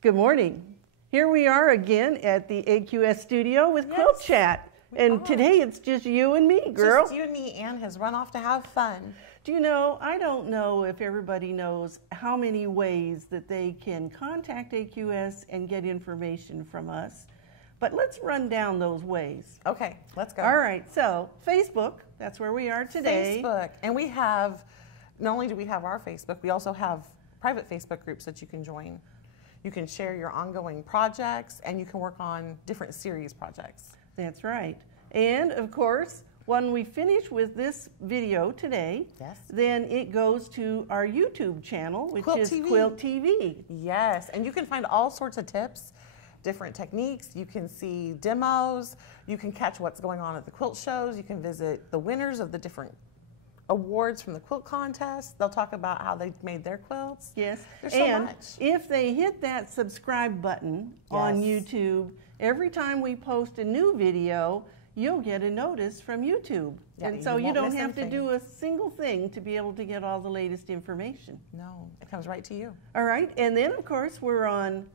Good morning. Here we are again at the AQS studio with QuiltChat. And today it's just you and me, girl. Just you and me. Ann has run off to have fun. Do you know, I don't know if everybody knows how many ways that they can contact AQS and get information from us. But let's run down those ways. Okay, let's go. All right, so Facebook, that's where we are today. Facebook. And we have, not only do we have our Facebook, we also have private Facebook groups that you can join. You can share your ongoing projects and you can work on different series projects. That's right. And of course, when we finish with this video today, then it goes to our YouTube channel, which is Quilt TV. Yes, and you can find all sorts of tips, different techniques. You can see demos. You can catch what's going on at the quilt shows. You can visit the winners of the different awards from the quilt contest. They'll talk about how they made their quilts. Yes, there's so much. If they hit that subscribe button on YouTube, every time we post a new video, you'll get a notice from YouTube. Yeah, and so you don't have to do a single thing to be able to get all the latest information. No, it comes right to you. All right, and then of course we're on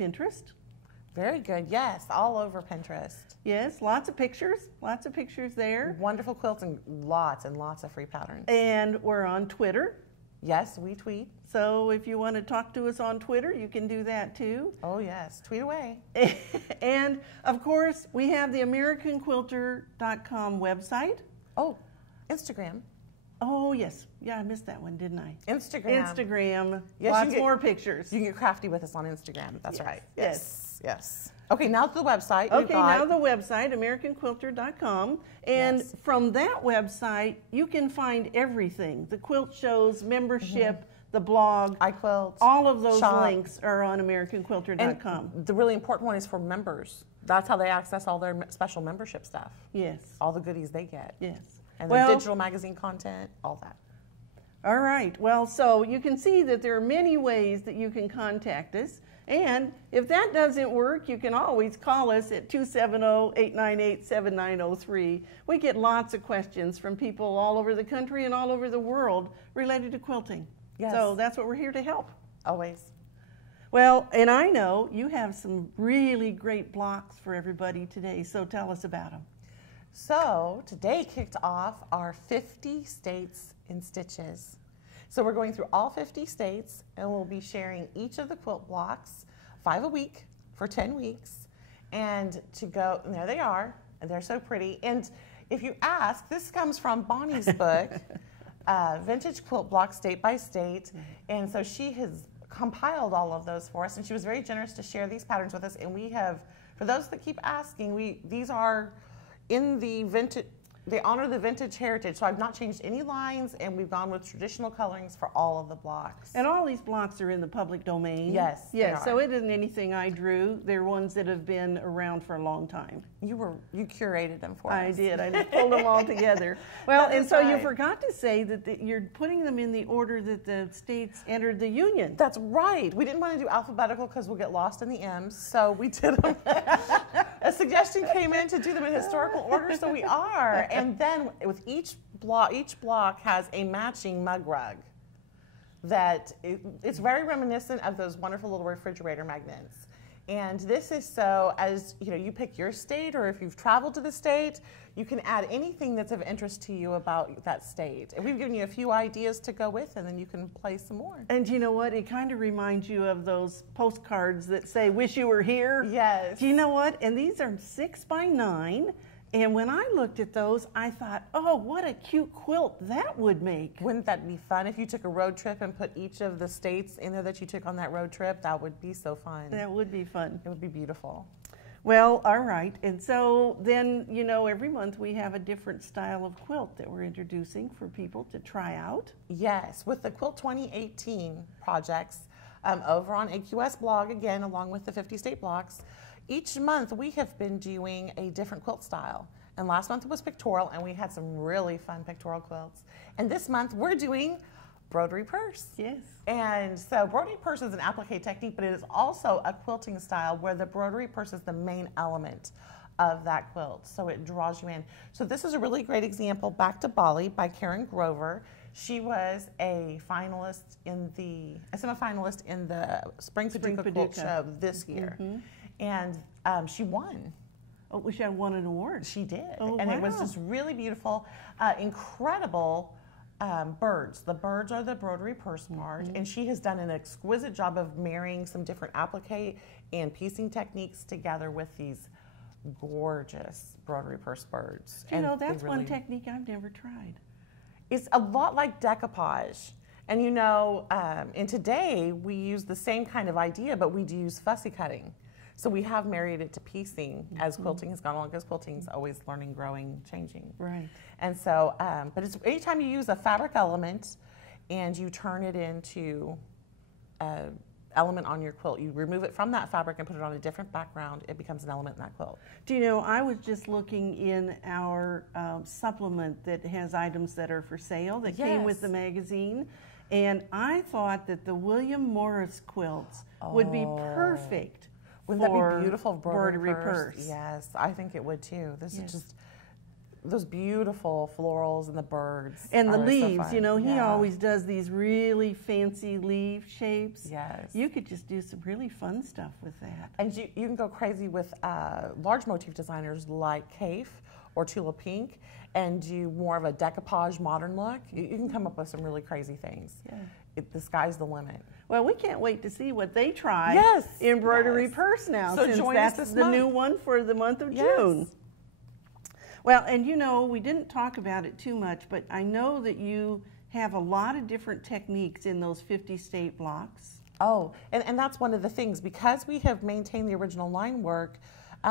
Pinterest. Very good, yes, all over Pinterest. Yes, lots of pictures there. Wonderful quilts and lots of free patterns. And we're on Twitter. Yes, we tweet. So if you want to talk to us on Twitter, you can do that too. Oh yes, tweet away. And of course, we have the AmericanQuilter.com website. Oh, Instagram. Oh yes, yeah, I missed that one, didn't I? Instagram. Yes, lots more pictures. You can get crafty with us on Instagram. That's right. Yes. Okay, now to the website. Okay, now the website, AmericanQuilter.com. And from that website, you can find everything. The quilt shows, membership, the blog. iQuilt. All of those links are on AmericanQuilter.com. And the really important one is for members. That's how they access all their special membership stuff. Yes. All the goodies they get. Yes. And the digital magazine content, all that. All right. Well, so you can see that there are many ways that you can contact us. And if that doesn't work, you can always call us at 270-898-7903. We get lots of questions from people all over the country and all over the world related to quilting. Yes. So that's what we're here to help. Always. Well, and I know you have some really great blocks for everybody today, so tell us about them. So today kicked off our 50 states in stitches. So we're going through all 50 states and we'll be sharing each of the quilt blocks, 5 a week for 10 weeks. And to go, and there they are, and they're so pretty. And if you ask, this comes from Bonnie's book, Vintage Quilt Blocks State by State. And so she has compiled all of those for us, and she was very generous to share these patterns with us. And we have, for those that keep asking, these are in the vintage, they honor the vintage heritage, so I've not changed any lines, and we've gone with traditional colorings for all of the blocks. And all these blocks are in the public domain. Yes. Yes, so it isn't anything I drew. They're ones that have been around for a long time. You curated them for us. I did. I pulled them all together. Well, and so you forgot to say that you're putting them in the order that the states entered the Union. That's right. We didn't want to do alphabetical because we'll get lost in the M's, so we did them. A suggestion came in to do them in historical order, so we are. And then with each block has a matching mug rug that it's very reminiscent of those wonderful little refrigerator magnets. And this is so, as you know, you pick your state, or if you've traveled to the state, you can add anything that's of interest to you about that state. And we've given you a few ideas to go with, and then you can play some more. And you know what? It kind of reminds you of those postcards that say, "Wish you were here." Yes. Do you know what? And these are 6 by 9. And when I looked at those, I thought, oh, what a cute quilt that would make. Wouldn't that be fun if you took a road trip and put each of the states in there that you took on that road trip? That would be so fun. That would be fun. It would be beautiful. Well, all right. And so then, you know, every month we have a different style of quilt that we're introducing for people to try out. Yes, with the Quilt 2018 projects over on AQS blog, again, along with the 50 state blocks. Each month we have been doing a different quilt style. And last month was pictorial, and we had some really fun pictorial quilts. And this month we're doing Broderie Perse. Yes. And so Broderie Perse is an applique technique, but it is also a quilting style where the Broderie Perse is the main element of that quilt. So it draws you in. So this is a really great example, Back to Bali by Karen Grover. She was a finalist in a semifinalist in the Spring Paducah Quilt Show this year. And she won. Oh, she had won an award. She did. Oh, and wow. it was just really beautiful, incredible birds. The birds are the Broderie Perse part, and she has done an exquisite job of marrying some different applique and piecing techniques together with these gorgeous Broderie Perse birds. You know, that's one technique I've never tried. It's a lot like decoupage. And you know, and today we use the same kind of idea, but we do use fussy cutting. So we have married it to piecing as quilting has gone along, because quilting is always learning, growing, changing. Right. And so, but it's anytime you use a fabric element and you turn it into an element on your quilt, you remove it from that fabric and put it on a different background, it becomes an element in that quilt. Do you know, I was just looking in our supplement that has items that are for sale that came with the magazine, and I thought that the William Morris quilts would be perfect. Wouldn't that be beautiful, Broderie Perse? Yes, I think it would too. This is just those beautiful florals and the birds. And the leaves, so you know, he always does these really fancy leaf shapes. Yes. You could just do some really fun stuff with that. And you can go crazy with large motif designers like Kafe or Tula Pink and do more of a decoupage modern look. You can come up with some really crazy things. Yeah. The sky's the limit. Well, we can't wait to see what they try in Broderie Perse now, so since join that's us this the month. new one for the month of June. Well, and you know, we didn't talk about it too much, but I know that you have a lot of different techniques in those 50 state blocks. Oh, and that's one of the things, because we have maintained the original line work,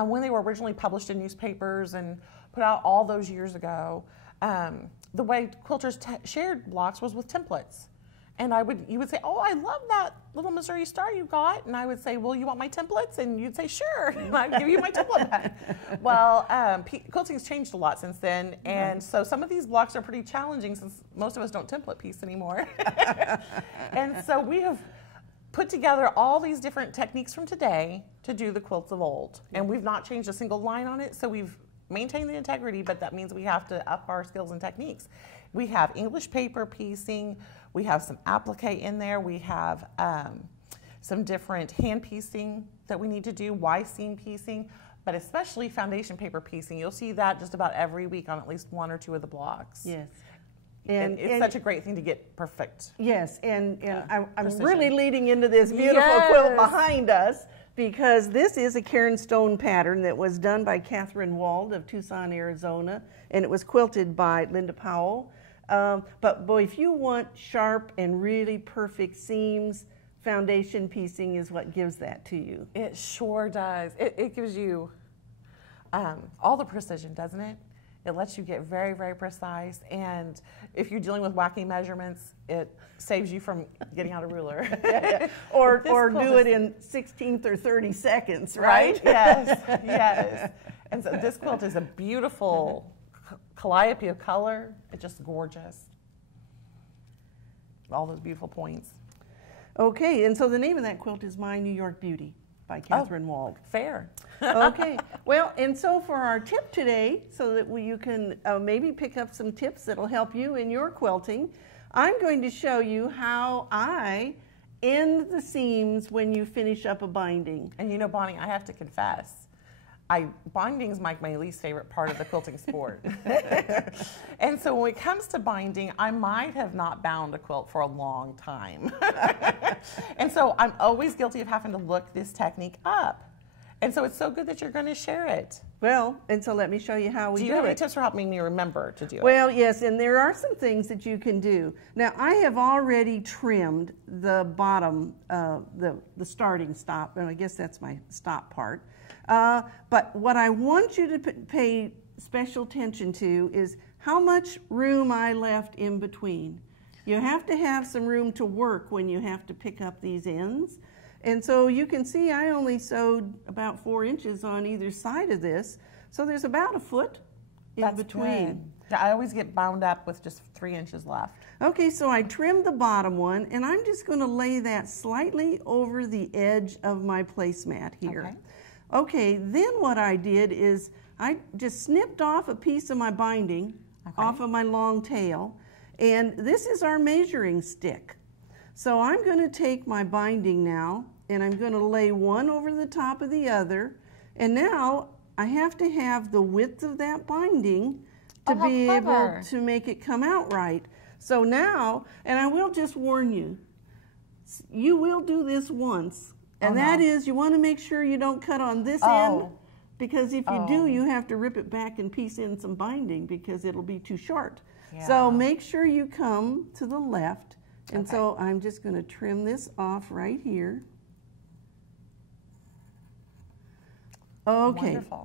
when they were originally published in newspapers and put out all those years ago, the way quilters shared blocks was with templates. And you would say, oh, I love that little Missouri star you got. And I would say, well, you want my templates? And you'd say, sure. And I'd give you my template back. Well, quilting's changed a lot since then. And so some of these blocks are pretty challenging since most of us don't template piece anymore. And so we have put together all these different techniques from today to do the quilts of old. And we've not changed a single line on it. So we've maintained the integrity, but that means we have to up our skills and techniques. We have English paper piecing. We have some applique in there. We have some different hand piecing that we need to do, Y-seam piecing, but especially foundation paper piecing. You'll see that just about every week on at least one or two of the blocks. Yes. And it's such a great thing to get perfect. Yes, and I'm really leading into this beautiful quilt behind us, because this is a Karen Stone pattern that was done by Kathryn Wald of Tucson, Arizona, and it was quilted by Linda Powell. But boy, if you want sharp and really perfect seams, foundation piecing is what gives that to you. It sure does. It gives you all the precision, doesn't it? It lets you get very, very precise. And if you're dealing with wacky measurements, it saves you from getting out a ruler. Or do it in 16th or 30 seconds, right? Yes, yes. And so this quilt is a beautiful calliope of color. It's just gorgeous. All those beautiful points. Okay, and so the name of that quilt is My New York Beauty by Kathryn Wald. Fair. Okay, well, and so for our tip today, so that you can maybe pick up some tips that'll help you in your quilting, I'm going to show you how I end the seams when you finish up a binding. And you know, Bonnie, I have to confess, binding is my least favorite part of the quilting sport. And so when it comes to binding, I might have not bound a quilt for a long time. And so I'm always guilty of having to look this technique up. And so it's so good that you're going to share it. Well, and so let me show you how we do it. Do you have any tips for helping me remember to do it? Well, yes, and there are some things that you can do. Now, I have already trimmed the bottom, the starting stop, and I guess that's my stop part. But what I want you to pay special attention to is how much room I left in between. You have to have some room to work when you have to pick up these ends. And so you can see I only sewed about 4 inches on either side of this. So there's about a foot in between. Good. I always get bound up with just 3 inches left. Okay, so I trimmed the bottom one, and I'm just going to lay that slightly over the edge of my placemat here. Okay, then what I did is I just snipped off a piece of my binding off of my long tail, And this is our measuring stick. So I'm going to take my binding now, and I'm going to lay one over the top of the other. And now I have to have the width of that binding to be able to make it come out right. So now, and I will just warn you, you will do this once. And that is, you want to make sure you don't cut on this end, because if you do, you have to rip it back and piece in some binding because it'll be too short. Yeah. So make sure you come to the left. And so I'm just going to trim this off right here. Okay, wonderful.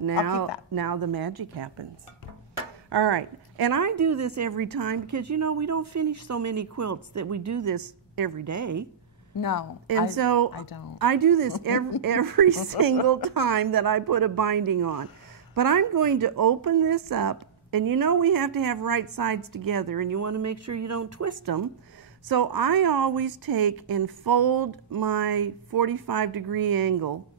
now the magic happens. All right, and I do this every time because, you know, we don't finish so many quilts that we do this every day. No, and I don't. I do this every single time that I put a binding on. But I'm going to open this up, and you know we have to have right sides together, and you want to make sure you don't twist them. So I always take and fold my 45-degree angle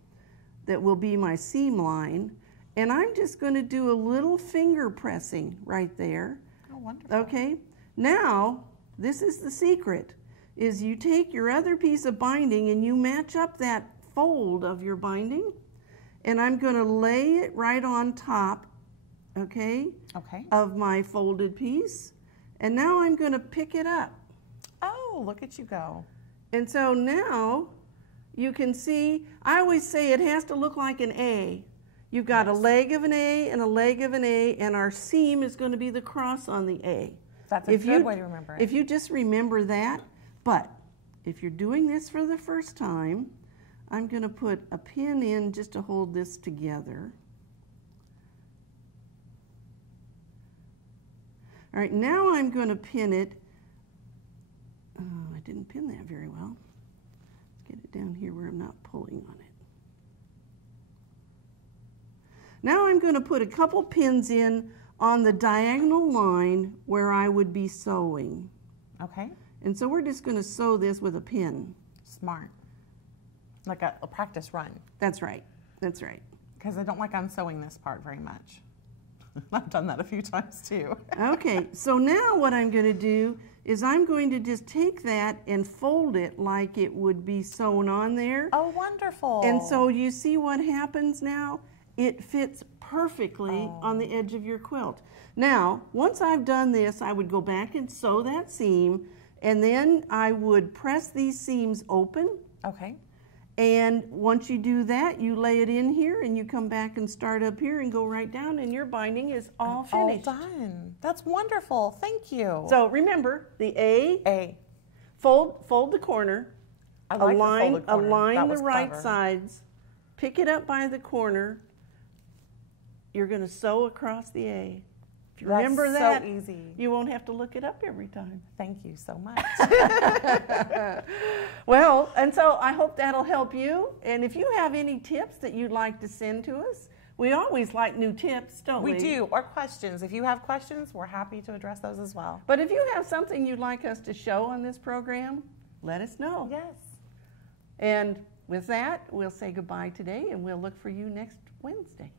that will be my seam line, and I'm just going to do a little finger pressing right there. Oh, wonderful. Okay, now this is the secret, is you take your other piece of binding and you match up that fold of your binding, and I'm going to lay it right on top, okay, of my folded piece, and now I'm going to pick it up. Oh, look at you go. And so now you can see, I always say it has to look like an A. You've got a leg of an A and a leg of an A, and our seam is going to be the cross on the A. That's a good way to remember it. If you just remember that, but if you're doing this for the first time, I'm going to put a pin in just to hold this together. All right, now I'm going to pin it. Oh, I didn't pin that very well. Let's get it down here where I'm not pulling on it. Now I'm going to put a couple pins in on the diagonal line where I would be sewing. Okay. And so we're just going to sew this with a pin. Smart. Like a practice run. That's right. That's right. Because I don't like unsewing this part very much. I've done that a few times too. Okay, so now what I'm going to do is I'm going to just take that and fold it like it would be sewn on there. Oh, wonderful. And so you see what happens now? It fits perfectly on the edge of your quilt. Now, once I've done this, I would go back and sew that seam, and then I would press these seams open. Okay. And once you do that, you lay it in here, and you come back and start up here and go right down, and your binding is all finished. All done. That's wonderful. Thank you. So remember, the A. Fold the corner. I like the folded corner. Align the right sides. Pick it up by the corner. You're going to sew across the A. If you remember that, so easy. You won't have to look it up every time. Thank you so much. Well, and so I hope that'll help you. And if you have any tips that you'd like to send to us, we always like new tips, don't we? We do, or questions. If you have questions, we're happy to address those as well. But if you have something you'd like us to show on this program, let us know. Yes. And with that, we'll say goodbye today, and we'll look for you next Wednesday.